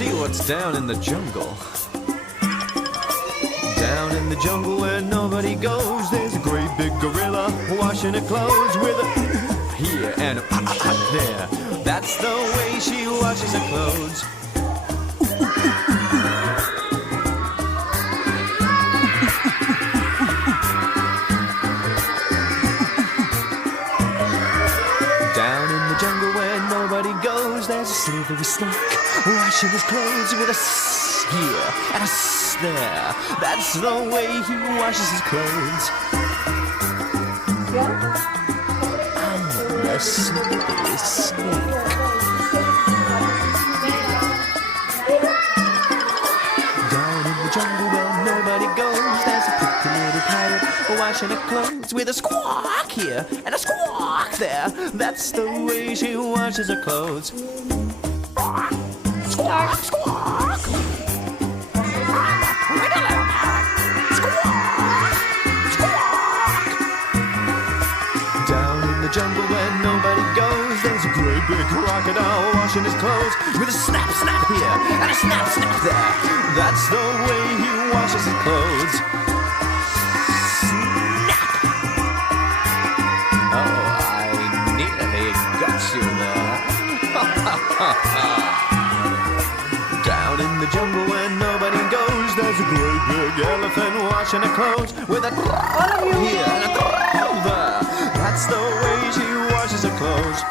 see what's down in the jungle. Down in the jungle where nobody goes, there's a great big gorilla washing her clothes with a here and a there. That's the way she washes her clothes. Down in the jungle where nobody goes, there's a silvery snake washing his clothes with a here and a there. That's the way he washes his clothes. I'm a slippery snake. Down in the jungle where nobody goes, there's a pretty little parrot washing her clothes with a squawk here and a squawk there. That's the way she washes her clothes. Squawk, squawk. Down in the jungle where nobody goes, there's a great big crocodile washing his clothes with a snap, snap here and a snap, snap there. That's the way he washes his clothes. Snap! Oh, I nearly got you there. Down in the jungle where nobody goes, there's a great big elephant washing her clothes with a here and a there. That's the way she washes her clothes.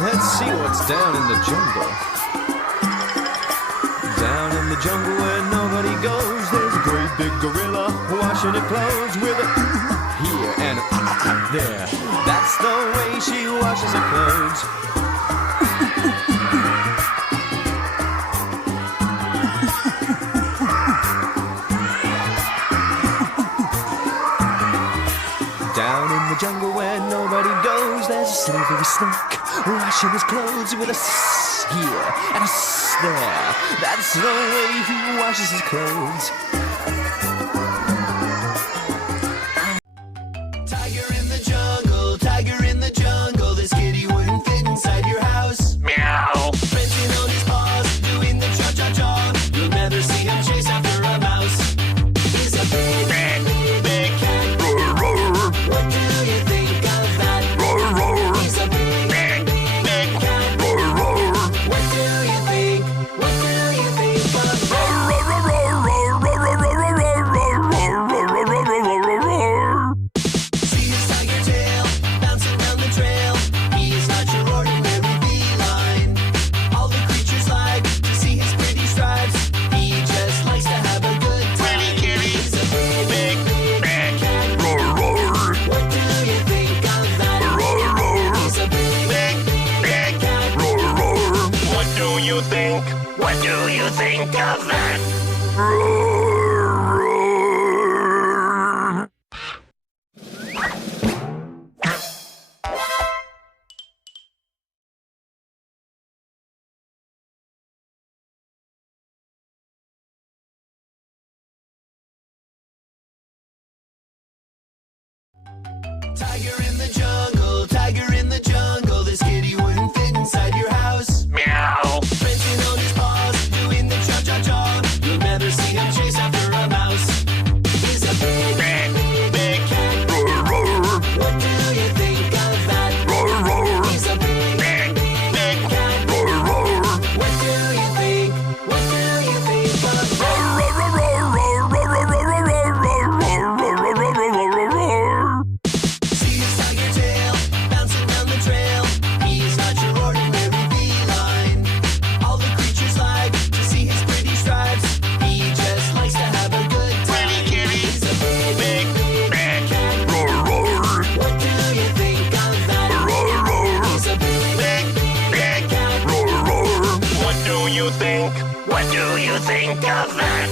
Let's see what's down in the jungle. Down in the jungle where nobody goes, there's a great big gorilla washing her clothes with a here and a there. That's the way she washes her clothes. Down in the jungle where nobody goes, there's a silvery snake washing his clothes with a here and a there. That's the way he washes his clothes. Tiger in the jungle, this kitty wouldn't fit inside your house. Meow. Prancing on his paws, doing the cha-cha-cha. You'll never see him chase after a mouse. He's a big cat. What do you think of that? He's a big cat. What do you think? What do you think of that? See his tiger tail bouncing down the trail. He is not your ordinary feline. All the creatures like to see his pretty stripes. He just likes to have a good time. He's a big cat. What do you think of that? He's a big cat. What do you think? What do you think of that? Tiger in the jungle, this kitty wouldn't fit inside your house. Meow. Prancing on his paws, doing the cha-cha-cha. You'll never see him chase after a mouse. He's a big cat. What do you think of that? He's a big cat. What do you think? What do you think of that? See his tiger tail bouncing down the trail. He is not your ordinary feline. All the creatures like to see his pretty stripes. He just likes to have a good time. He's a big cat. What do you think of that? He's a big cat. What do you think? What do you think of that?